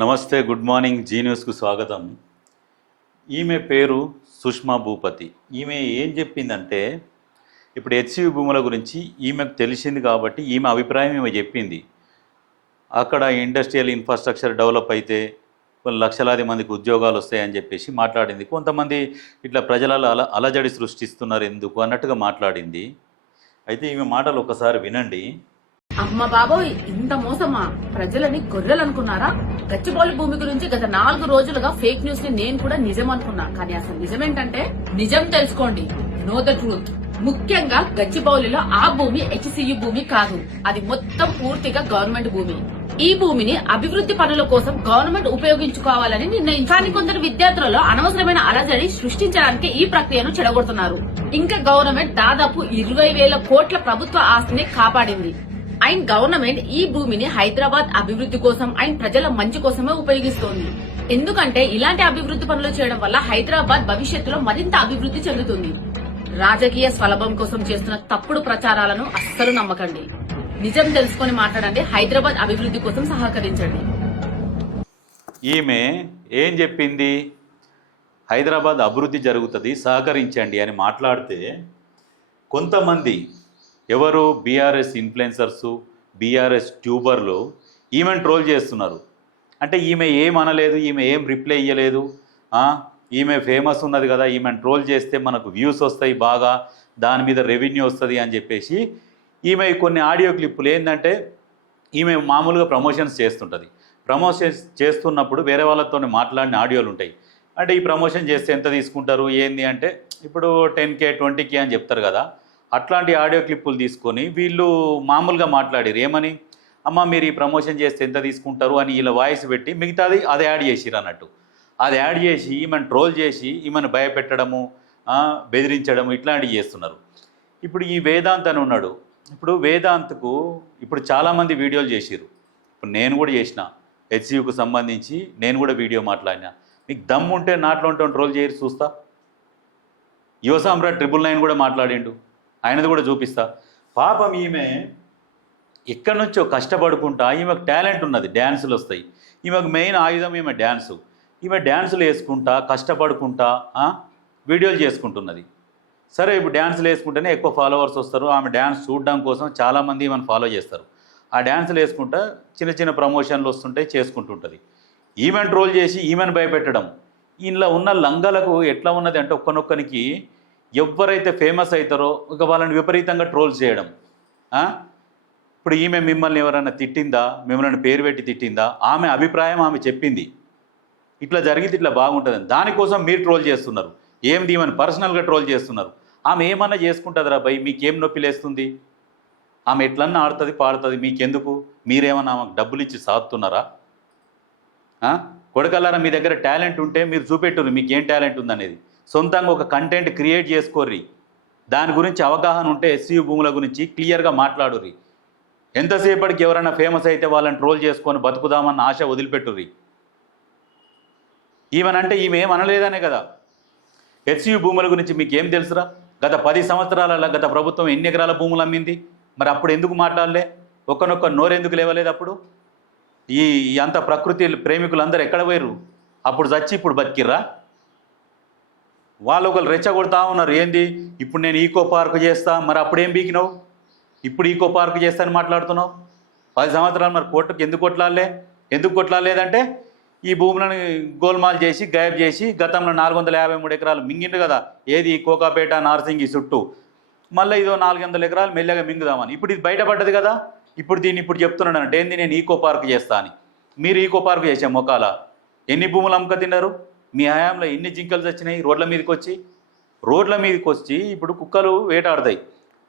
నమస్తే, good morning. G న్యూస్కు స్వాగతం. ఈమె పేరు సుష్మా భూపతి. ఈమె ఏం చెప్పిందంటే, ఇప్పుడు హెచ్సివి భూముల గురించి ఈమెకు తెలిసింది కాబట్టి ఈమె అభిప్రాయం ఈమె చెప్పింది. అక్కడ ఇండస్ట్రియల్ ఇన్ఫ్రాస్ట్రక్చర్ డెవలప్ అయితే కొన్ని లక్షలాది మందికి ఉద్యోగాలు వస్తాయని చెప్పేసి మాట్లాడింది. కొంతమంది ఇట్లా ప్రజలలో అలజడి సృష్టిస్తున్నారు ఎందుకు అన్నట్టుగా మాట్లాడింది. అయితే ఈమె మాటలు ఒకసారి వినండి. అమ్మ బాబోయ్, ఇంత మోసమా? ప్రజలని గొర్రెలనుకున్నారా? గచ్చిబౌలి భూమి గురించి గత 4 రోజులుగా ఫేక్ న్యూస్ ని నేను కూడా నిజం అనుకున్నా. కానీ అసలు నిజమేంటంటే, నిజం తెలుసుకోండి, నో ద ట్రూత్. ముఖ్యంగా గచ్చిబౌలిలో ఆ భూమి హెచ్సియు భూమి కాదు, అది మొత్తం పూర్తిగా గవర్నమెంట్ భూమి. ఈ భూమిని అభివృద్ధి పనుల కోసం గవర్నమెంట్ ఉపయోగించుకోవాలని నిర్ణయించింది. కానీ కొందరు విద్యార్థులలో అనవసరమైన అలజడి సృష్టించడానికి ఈ ప్రక్రియను చెడగొడుతున్నారు. ఇంకా గవర్నమెంట్ దాదాపు 20,000 కోట్ల ప్రభుత్వ ఆస్తిని కాపాడింది. అండ్ గవర్నమెంట్ ఈ భూమిని హైదరాబాద్ అభివృద్ధి కోసం అండ్ ప్రజల మంచి కోసమే ఉపయోగిస్తోంది. ఎందుకంటే ఇలాంటి అభివృద్ధి పనులు చేయడం వల్ల హైదరాబాద్ భవిష్యత్తులో మరింత అభివృద్ధి చెందుతుంది. రాజకీయ స్వలాభం కోసం చేస్తున్న తప్పుడు ప్రచారాలను అస్సలు నమ్మకండి. నిజం తెలుసుకొని మాట్లాడండి. హైదరాబాద్ అభివృద్ధి కోసం సహకరించండి. ఈమె ఏం చెప్పింది? హైదరాబాద్ అభివృద్ధి జరుగుతుంది, సహకరించండి అని మాట్లాడితే కొంతమంది ఎవరు బీఆర్ఎస్ ఇన్ఫ్లుయెన్సర్సు, బీఆర్ఎస్ ట్యూబర్లు ఈమెను ట్రోల్ చేస్తున్నారు. అంటే ఈమె ఏం అనలేదు, ఈమె ఏం రిప్లై ఇయ్యలేదు, ఈమె ఫేమస్ ఉన్నది కదా, ఈమెను ట్రోల్ చేస్తే మనకు వ్యూస్ వస్తాయి, బాగా దాని మీద రెవెన్యూ వస్తుంది అని చెప్పేసి ఈమె కొన్ని ఆడియో క్లిప్పులు ఏంటంటే, ఈమె మామూలుగా ప్రమోషన్స్ చేస్తుంటుంది. ప్రమోషన్స్ చేస్తున్నప్పుడు వేరే వాళ్ళతో మాట్లాడిన ఆడియోలు ఉంటాయి. అంటే ఈ ప్రమోషన్ చేస్తే ఎంత తీసుకుంటారు ఏంది అంటే, ఇప్పుడు 10K 20K అని చెప్తారు కదా, అట్లాంటి ఆడియో క్లిప్పులు తీసుకొని వీళ్ళు మామూలుగా మాట్లాడారు. ఏమని, అమ్మ మీరు ఈ ప్రమోషన్ చేస్తే ఎంత తీసుకుంటారు అని ఇలా వాయిస్ పెట్టి మిగతాది అది యాడ్ చేసిరు అన్నట్టు. అది యాడ్ చేసి ఈమెను ట్రోల్ చేసి ఈమెను భయపెట్టడము, బెదిరించడము ఇట్లాంటివి చేస్తున్నారు. ఇప్పుడు ఈ వేదాంత్ అని ఉన్నాడు. ఇప్పుడు వేదాంత్కు ఇప్పుడు చాలామంది వీడియోలు చేసిరు. ఇప్పుడు నేను కూడా చేసిన, హెచ్సియుకు సంబంధించి నేను కూడా వీడియో మాట్లాడినా. మీకు దమ్ము ఉంటే నాట్లో ఉంటే ట్రోల్ చేయరు చూస్తా. యువ సామ్రాట్ 999 కూడా మాట్లాడిండు, ఆయనది కూడా చూపిస్తా. పాపం ఈమె ఎక్కడి నుంచో కష్టపడుకుంటా, ఈమెకు టాలెంట్ ఉన్నది, డ్యాన్సులు వస్తాయి. ఈమెకు మెయిన్ ఆయుధం ఈమె డ్యాన్సు. ఈమె డ్యాన్సులు వేసుకుంటా కష్టపడుకుంటా వీడియోలు చేసుకుంటున్నది. సరే, ఇప్పుడు డ్యాన్సులు వేసుకుంటేనే ఎక్కువ ఫాలోవర్స్ వస్తారు. ఆమె డ్యాన్స్ చూడడం కోసం చాలామంది ఈమెను ఫాలో చేస్తారు. ఆ డ్యాన్సులు వేసుకుంటా చిన్న చిన్న ప్రమోషన్లు వస్తుంటాయి, చేసుకుంటుంటుంది. ఈమెను ట్రోల్ చేసి ఈమెను భయపెట్టడం. ఇంట్లో ఉన్న లంగలకు ఎట్లా ఉన్నది అంటే, ఒక్కనొక్కనికి ఎవరైతే ఫేమస్ అవుతారో ఇక వాళ్ళని విపరీతంగా ట్రోల్స్ చేయడం. ఇప్పుడు ఈమె మిమ్మల్ని ఎవరైనా తిట్టిందా, మిమ్మల్ని పేరు పెట్టి తిట్టిందా, ఆమె అభిప్రాయం ఆమె చెప్పింది, ఇట్లా జరిగితే ఇట్లా బాగుంటుందని, దానికోసం మీరు ట్రోల్ చేస్తున్నారు. ఏమిటి, ఈమెను పర్సనల్గా ట్రోల్ చేస్తున్నారు. ఆమె ఏమన్నా చేసుకుంటుందిరా భయ్, మీకేం నొప్పి లేస్తుంది? ఆమె ఎట్లన్నా ఆడుతుంది పాడుతుంది, మీకెందుకు? మీరేమన్నా ఆమెకు డబ్బులు ఇచ్చి సాగుతున్నారా? కొడకల్లారా, మీ దగ్గర టాలెంట్ ఉంటే మీరు చూపెట్టుర్రు మీకేం టాలెంట్ ఉందనేది. సొంతంగా ఒక కంటెంట్ క్రియేట్ చేసుకోర్రి. దాని గురించి అవగాహన ఉంటే హెచ్సియు భూముల గురించి క్లియర్గా మాట్లాడుర్రి. ఎంతసేపటికి ఎవరైనా ఫేమస్ అయితే వాళ్ళని ట్రోల్ చేసుకొని బతుకుదామన్న ఆశ వదిలిపెట్టుర్రి. ఈమెనంటే ఈమె ఏం అనలేదనే కదా. హెచ్సియు భూముల గురించి మీకు ఏం తెలుసురా? గత 10 సంవత్సరాలలో గత ప్రభుత్వం ఎన్ని ఎకరాల భూములు అమ్మింది? మరి అప్పుడు ఎందుకు మాట్లాడలే? ఒక్కనొక్క నోరెందుకు లేవలేదు? అప్పుడు ఈ అంత ప్రకృతి ప్రేమికులందరూ ఎక్కడ పోయారు? అప్పుడు చచ్చి ఇప్పుడు బతికిర్రా? వాళ్ళు ఒకరు రెచ్చగొడతా ఉన్నారు. ఏంది, ఇప్పుడు నేను ఈకో పార్క్ చేస్తా, మరి అప్పుడేం బీకినావు? ఇప్పుడు ఈకో పార్క్ చేస్తా అని మాట్లాడుతున్నావు. 10 సంవత్సరాలు మరి కోర్టుకు ఎందుకు కొట్లాడలేదంటే, ఈ భూములను గోల్మాల్ చేసి గాయబ్ చేసి గతంలో 453 ఎకరాలు మింగిండు కదా, ఏది కోకాపేట నార్సింగి చుట్టూ. మళ్ళీ ఇదో 400 ఎకరాలు మెల్లగా మింగుదామని ఇప్పుడు ఇది బయటపడ్డది కదా. ఇప్పుడు దీన్ని ఇప్పుడు చెప్తున్నాను అంటే ఏంది, నేను ఈకో పార్క్ చేస్తా అని. మీరు ఈకో పార్క్ చేసే మొకాల ఎన్ని భూములు అమ్ముక తిన్నారు? మీ హయాంలో ఎన్ని జింకలు వచ్చినాయి రోడ్ల మీదకి వచ్చి ఇప్పుడు కుక్కలు వేటాడతాయి,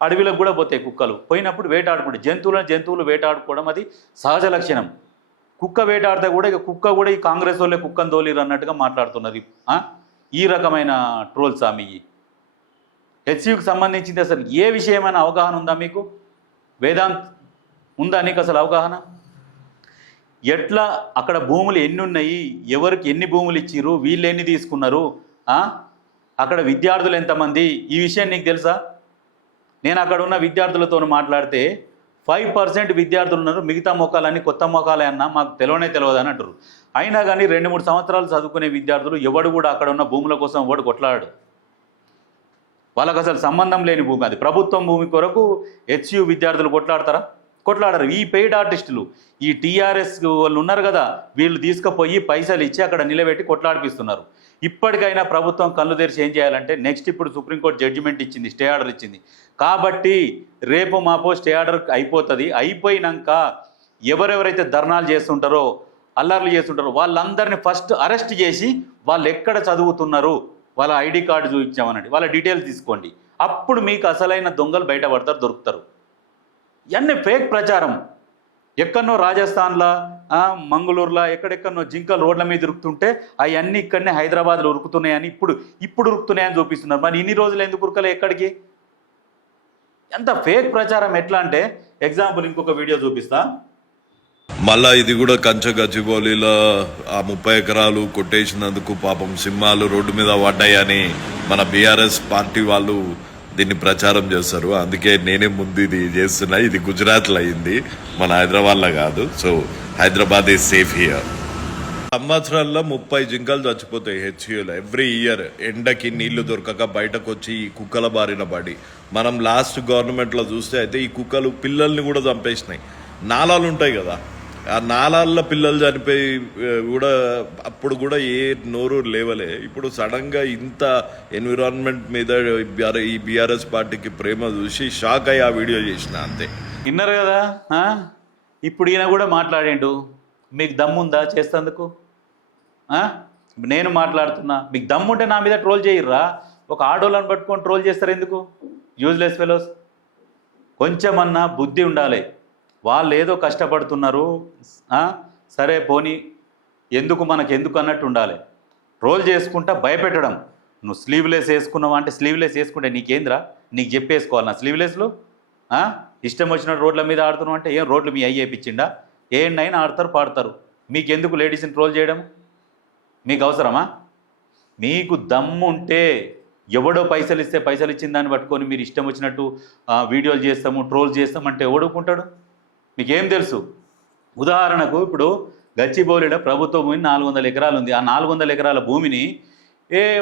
అడవిలకు కూడా పోతాయి. కుక్కలు పోయినప్పుడు వేటాడుకుంటాయి. జంతువులు వేటాడుకోవడం అది సహజ లక్షణం. కుక్క వేటాడితే కూడా ఇక కుక్క కూడా ఈ కాంగ్రెస్ వాళ్ళే కుక్కను తోలిరు అన్నట్టుగా మాట్లాడుతున్నది. ఈ రకమైన ట్రోల్స్ ఆమె. హెచ్సియుకి సంబంధించింది అసలు ఏ విషయమైన అవగాహన ఉందా మీకు? వేదాంత్ ఉందా నీకు అసలు అవగాహన? ఎట్లా అక్కడ భూములు ఎన్ని ఉన్నాయి, ఎవరికి ఎన్ని భూములు ఇచ్చిర్రు, వీళ్ళు ఎన్ని తీసుకున్నారు, అక్కడ విద్యార్థులు ఎంతమంది, ఈ విషయం నీకు తెలుసా? నేను అక్కడ ఉన్న విద్యార్థులతో మాట్లాడితే 5% విద్యార్థులు ఉన్నారు, మిగతా మొక్కలన్నీ కొత్త మొక్కలే అన్నా మాకు తెలియదు అని అంటారు. అయినా కానీ 2-3 సంవత్సరాలు చదువుకునే విద్యార్థులు ఎవడు కూడా అక్కడ ఉన్న భూముల కోసం ఎవడు కొట్లాడు. వాళ్ళకు అసలు సంబంధం లేని భూమి అది. ప్రభుత్వం భూమి కొరకు హెచ్యు విద్యార్థులు కొట్లాడరు. ఈ పెయిడ్ ఆర్టిస్టులు, ఈ టీఆర్ఎస్ వాళ్ళు ఉన్నారు కదా, వీళ్ళు తీసుకుపోయి పైసలు ఇచ్చి అక్కడ నిలబెట్టి కొట్లాడిపిస్తున్నారు. ఇప్పటికైనా ప్రభుత్వం కళ్ళు తెరిచి ఏం చేయాలంటే, నెక్స్ట్ ఇప్పుడు సుప్రీంకోర్టు జడ్జిమెంట్ ఇచ్చింది, స్టే ఆర్డర్ ఇచ్చింది కాబట్టి రేపు మాపో స్టే ఆర్డర్ అయిపోతుంది. అయిపోయినాక ఎవరెవరైతే ధర్నాలు చేస్తుంటారో, అల్లర్లు చేస్తుంటారో వాళ్ళందరినీ ఫస్ట్ అరెస్ట్ చేసి వాళ్ళు ఎక్కడ చదువుతున్నారు వాళ్ళ ఐడి కార్డు చూపించామనండి, వాళ్ళ డీటెయిల్స్ తీసుకోండి. అప్పుడు మీకు అసలైన దొంగలు బయటపడతారు, దొరుకుతారు. ఇవన్నీ ఫేక్ ప్రచారం. ఎక్కడనో రాజస్థాన్లో, మంగళూరులో, ఎక్కడెక్కడనో జింకలు రోడ్ల మీద ఉరుకుతుంటే అవన్నీ ఇక్కడనే హైదరాబాద్లో ఉరుకుతున్నాయని ఇప్పుడు ఉరుకుతున్నాయని చూపిస్తున్నారు. మరి ఇన్ని రోజులు ఎందుకు ఉరకలే? ఎక్కడికి? ఎంత ఫేక్ ప్రచారం. ఎట్లా అంటే ఎగ్జాంపుల్ ఇంకొక వీడియో చూపిస్తా. మళ్ళా ఇది కూడా కంచ గచ్చిబౌలిలో ఆ 30 ఎకరాలు కొట్టేసినందుకు పాపం సింహాలు రోడ్డు మీద పడ్డాయని మన బీఆర్ఎస్ పార్టీ వాళ్ళు దీన్ని ప్రచారం చేస్తారు. అందుకే నేనే ముందు ఇది చేస్తున్నా. ఇది గుజరాత్లో అయింది, మన హైదరాబాద్లో కాదు. So Hyderabad is safe here. సంవత్సరాల్లో 30 జింకలు చచ్చిపోతాయి హెచ్యూలో ఎవ్రీ ఇయర్. ఎండకి నీళ్లు దొరకక బయటకు వచ్చి ఈ కుక్కల బారిన పడి. మనం లాస్ట్ గవర్నమెంట్లో చూస్తే అయితే ఈ కుక్కలు పిల్లల్ని కూడా చంపేసినాయి. నాలాలు ఉంటాయి కదా, ఆ నాలాల్లో పిల్లలు చనిపోయి కూడా అప్పుడు కూడా ఏ నోరు లేవలే. ఇప్పుడు సడన్గా ఇంత ఎన్విరాన్మెంట్ మీద ఈ బీఆర్ఎస్ పార్టీకి ప్రేమ చూసి షాక్ అయ్యి ఆ వీడియో చేసిన అంతే. విన్నారు కదా. ఇప్పుడు ఈయన కూడా మాట్లాడిండు. మీకు దమ్ముందా చేస్తేందుకు? నేను మాట్లాడుతున్నా, మీకు దమ్ముంటే నా మీద ట్రోల్ చేయర్రా. ఒక ఆడోళ్ళని పట్టుకొని ట్రోల్ చేస్తారు ఎందుకు? Useless fellows. కొంచెమన్నా బుద్ధి ఉండాలి. వాళ్ళు ఏదో కష్టపడుతున్నారు, సరే పోనీ, ఎందుకు మనకెందుకు అన్నట్టు ఉండాలి. ట్రోల్ చేసుకుంటా భయపెట్టడం. నువ్వు స్లీవ్లెస్ వేసుకున్నావా అంటే స్లీవ్లెస్ వేసుకుంటే నీకేంద్రా? నీకు చెప్పేసుకోవాలి నా స్లీవ్లెస్లో? ఇష్టం వచ్చినట్టు రోడ్ల మీద ఆడుతున్నావు అంటే ఏం రోడ్లు మీ అయ్యి వేయించిండా? ఏంటైనా ఆడతారు, పాడతారు. మీకెందుకు లేడీస్ని ట్రోల్ చేయడం? మీకు అవసరమా? మీకు దమ్ము ఉంటే ఎవడో పైసలు ఇస్తే పైసలు ఇచ్చిన దాన్ని పట్టుకొని మీరు ఇష్టం వచ్చినట్టు వీడియోలు చేస్తాము, ట్రోల్ చేస్తామంటే ఎవడుకుంటాడు? మీకేం తెలుసు? ఉదాహరణకు ఇప్పుడు గచ్చిబౌలిలో ప్రభుత్వ భూమి 400 ఎకరాలు ఉంది. ఆ 400 ఎకరాల భూమిని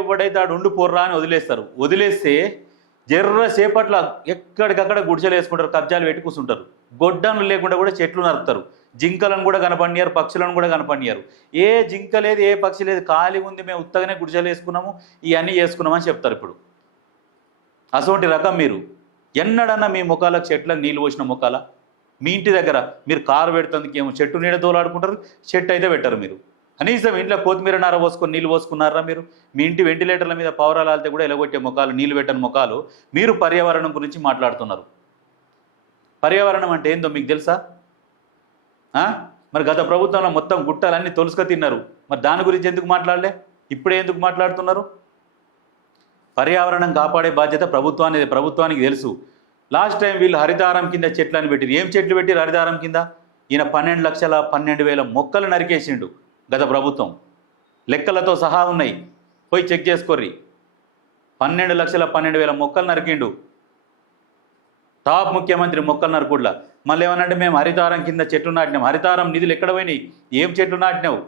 ఎవడైతే ఆడు ఉండిపోర్రా అని వదిలేస్తారు. వదిలేస్తే జర్ర సేపట్లో ఎక్కడికక్కడ గుడిసెలు వేసుకుంటారు, కబ్జాలు పెట్టి కూర్చుంటారు. గొడ్డన్లు లేకుండా కూడా చెట్లు నరుకుతారు. జింకలను కూడా కనపడినారు, పక్షులను కూడా కనపడినారు. ఏ జింక లేదు, ఏ పక్షి లేదు, ఖాళీ ఉంది, మేము ఉత్తగానే గుడిసెలు వేసుకున్నాము, ఇవన్నీ చేసుకున్నామని చెప్తారు. ఇప్పుడు అసోంటి రకం మీరు. ఎన్నడన్నా మీ ముఖాలకు చెట్లకు నీళ్ళు పోసిన ముఖాల? మీ ఇంటి దగ్గర మీరు కారు పెడుతుందుకు ఏమో చెట్టు నీడ దోలాడుకుంటారు, చెట్టు అయితే పెట్టరు మీరు. కనీసం ఇంట్లో కొత్తిమీర నార పోసుకొని నీళ్ళు పోసుకున్నారా మీరు? మీ ఇంటి వెంటిలేటర్ల మీద పవరాలు ఆలితే కూడా ఎలగొట్టే ముఖాలు, నీళ్ళు పెట్టని ముఖాలు. మీరు పర్యావరణం గురించి మాట్లాడుతున్నారు. పర్యావరణం అంటే ఏందో మీకు తెలుసా? మరి గత ప్రభుత్వంలో మొత్తం గుట్టలన్నీ తొలుసుక తిన్నారు. మరి దాని గురించి ఎందుకు మాట్లాడలే? ఇప్పుడే ఎందుకు మాట్లాడుతున్నారు? పర్యావరణం కాపాడే బాధ్యత ప్రభుత్వానికి తెలుసు. లాస్ట్ టైం వీళ్ళు హరితారం కింద చెట్లను పెట్టిరు. ఏం చెట్లు పెట్టిరు హరితారం కింద? ఈయన 12,12,000 మొక్కలు నరికేసిండు గత ప్రభుత్వం. లెక్కలతో సహా ఉన్నాయి, పోయి చెక్ చేసుకోర్రి. 12,12,000 మొక్కలు నరికిండు. టాప్ ముఖ్యమంత్రి మొక్కలు నరకుడ్లా. మళ్ళీ ఏమనంటే మేము హరితారం కింద చెట్లు నాటినాం. హరితారం నిధులు ఎక్కడ పోయినాయి? ఏం చెట్లు నాటినావు?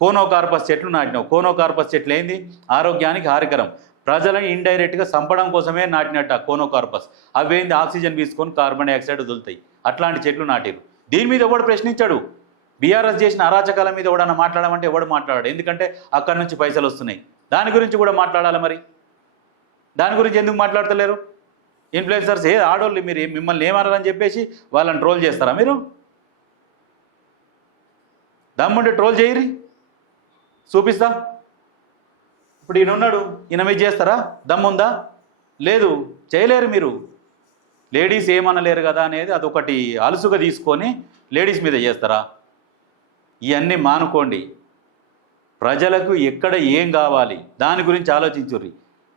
కోనోకార్పస్ చెట్లు నాటినావు. కోనోకార్పస్ చెట్లు ఏంది? ఆరోగ్యానికి హానికరం. ప్రజలను ఇండైరెక్ట్గా చంపడం కోసమే నాటినట్ట కోనోకార్పస్. అవేంది? ఆక్సిజన్ తీసుకొని కార్బన్ డైఆక్సైడ్ వదులుతాయి. అట్లాంటి చెట్లు నాటిరు. దీని మీద ఎవడు ప్రశ్నించాడు? బీఆర్ఎస్ చేసిన అరాచకాల మీద ఎవడన్నా మాట్లాడమంటే ఎవడు మాట్లాడాడు? ఎందుకంటే అక్కడి నుంచి పైసలు వస్తున్నాయి. దాని గురించి కూడా మాట్లాడాలి. మరి దాని గురించి ఎందుకు మాట్లాడతలేరు? ఇన్ఫ్లుయెన్సర్స్ ఆడోళ్ళు మీరు మిమ్మల్ని ఏమన్నారని చెప్పేసి వాళ్ళని ట్రోల్ చేస్తారా మీరు? దమ్ముంటే ట్రోల్ చేయరి, చూపిస్తా. ఇప్పుడు ఈయన ఉన్నాడు, ఈయన మీద చేస్తారా? దమ్ముందా? లేదు, చేయలేరు మీరు. లేడీస్ ఏమనలేరు కదా అనేది అదొకటి అలుసుగా తీసుకొని లేడీస్ మీద చేస్తారా? ఇవన్నీ మానుకోండి. ప్రజలకు ఎక్కడ ఏం కావాలి దాని గురించి ఆలోచించుర్రి.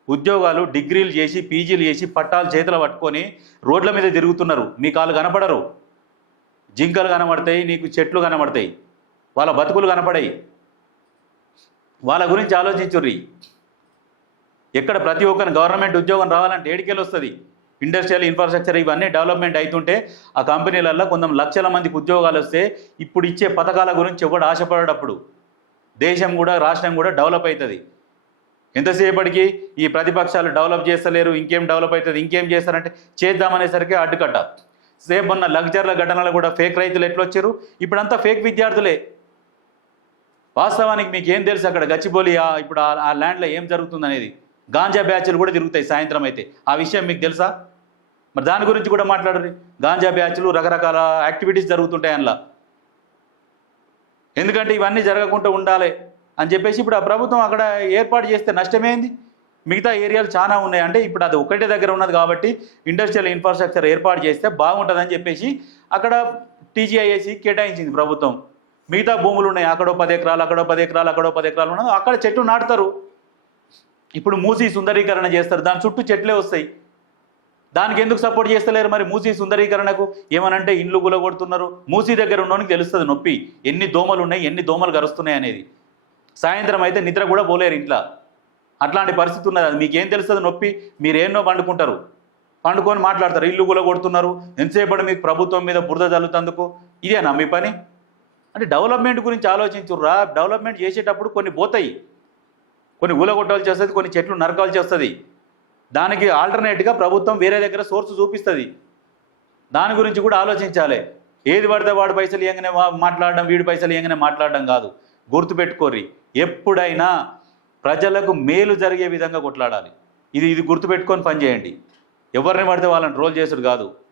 ఉద్యోగాలు, డిగ్రీలు చేసి, పీజీలు చేసి, పట్టాలు చేతులు పట్టుకొని రోడ్ల మీద తిరుగుతున్నారు. మీ కాళ్ళు కనపడరు. జింకలు కనబడతాయి, నీకు చెట్లు కనబడతాయి, వాళ్ళ బతుకులు కనపడాయి. వాళ్ళ గురించి ఆలోచించుర్రి. ఎక్కడ ప్రతి ఒక్కరిని గవర్నమెంట్ ఉద్యోగం రావాలంటే ఏడికెళ్ళి వస్తుంది? ఇండస్ట్రియల్ ఇన్ఫ్రాస్ట్రక్చర్ ఇవన్నీ డెవలప్మెంట్ అవుతుంటే ఆ కంపెనీలలో కొంత లక్షల మందికి ఉద్యోగాలు వస్తే ఇప్పుడు ఇచ్చే పథకాల గురించి ఎవడు ఆశపడేటప్పుడు దేశం కూడా రాష్ట్రం కూడా డెవలప్ అవుతుంది. ఎంతసేపటికి ఈ ప్రతిపక్షాలు డెవలప్ చేస్తలేరు, ఇంకేం డెవలప్ అవుతుంది, ఇంకేం చేస్తారంటే చేద్దామనేసరికి అడ్డుకట్ట. సేపు ఉన్న లగ్జర్ల ఘటనలు కూడా ఫేక్ రైతులు ఎట్లొచ్చారు, ఇప్పుడంతా ఫేక్ విద్యార్థులే. వాస్తవానికి మీకు ఏం తెలుసు అక్కడ గచ్చిబౌలి ఇప్పుడు ఆ ల్యాండ్లో ఏం జరుగుతుంది అనేది? గాంజా బ్యాచ్లు కూడా తిరుగుతాయి సాయంత్రం అయితే. ఆ విషయం మీకు తెలుసా? మరి దాని గురించి కూడా మాట్లాడరు. గాంజా బ్యాచ్లు రకరకాల యాక్టివిటీస్ జరుగుతుంటాయి అందులో. ఎందుకంటే ఇవన్నీ జరగకుండా ఉండాలి అని చెప్పేసి ఇప్పుడు ఆ ప్రభుత్వం అక్కడ ఏర్పాటు చేస్తే నష్టమేంది? మిగతా ఏరియాలు చాలా ఉన్నాయి. అంటే ఇప్పుడు అది ఒకటే దగ్గర ఉన్నది కాబట్టి ఇండస్ట్రియల్ ఇన్ఫ్రాస్ట్రక్చర్ ఏర్పాటు చేస్తే బాగుంటుందని చెప్పేసి అక్కడ టీజీఐఏసి కేటాయించింది ప్రభుత్వం. మిగతా భూములు ఉన్నాయి, అక్కడో 10 ఎకరాలు, అక్కడో 10 ఎకరాలు, అక్కడో 10 ఎకరాలు ఉన్నది, అక్కడ చెట్లు నాటుతారు. ఇప్పుడు మూసీ సుందరీకరణ చేస్తారు, దాని చుట్టూ చెట్లే వస్తాయి. దానికి ఎందుకు సపోర్ట్ చేస్తలేరు మరి? మూసీ సుందరీకరణకు ఏమనంటే ఇండ్లు గులగొడుతున్నారు. మూసీ దగ్గర ఉన్నోనికి తెలుస్తుంది నొప్పి, ఎన్ని దోమలు ఉన్నాయి, ఎన్ని దోమలు గరుస్తున్నాయి అనేది. సాయంత్రం అయితే నిద్ర కూడా పోలేరు ఇంట్లో, అట్లాంటి పరిస్థితి ఉన్నది. అది మీకేం తెలుస్తుంది నొప్పి? మీరేన్నో పండుకుంటారు, పండుకొని మాట్లాడతారు ఇల్లు గులగొడుతున్నారు, ఎంతసేపటి మీకు ప్రభుత్వం మీద బురద చల్లుతందుకు. ఇదేనా మీ పని? అంటే డెవలప్మెంట్ గురించి ఆలోచించుర్రా. డెవలప్మెంట్ చేసేటప్పుడు కొన్ని పోతాయి, కొన్ని ఊలగొట్టాల్సి వస్తుంది, కొన్ని చెట్లు నరకాల్సి వస్తుంది. దానికి ఆల్టర్నేట్గా ప్రభుత్వం వేరే దగ్గర సోర్స్ చూపిస్తుంది. దాని గురించి కూడా ఆలోచించాలి. ఏది పడితే వాడి పైసలు ఇవ్వగానే మాట్లాడడం, వీడి పైసలు ఇవ్వగానే మాట్లాడడం కాదు. గుర్తుపెట్టుకోర్రి, ఎప్పుడైనా ప్రజలకు మేలు జరిగే విధంగా కొట్లాడాలి. ఇది గుర్తుపెట్టుకొని పనిచేయండి. ఎవరిని పడితే వాళ్ళని ట్రోల్ చేసుడు కాదు.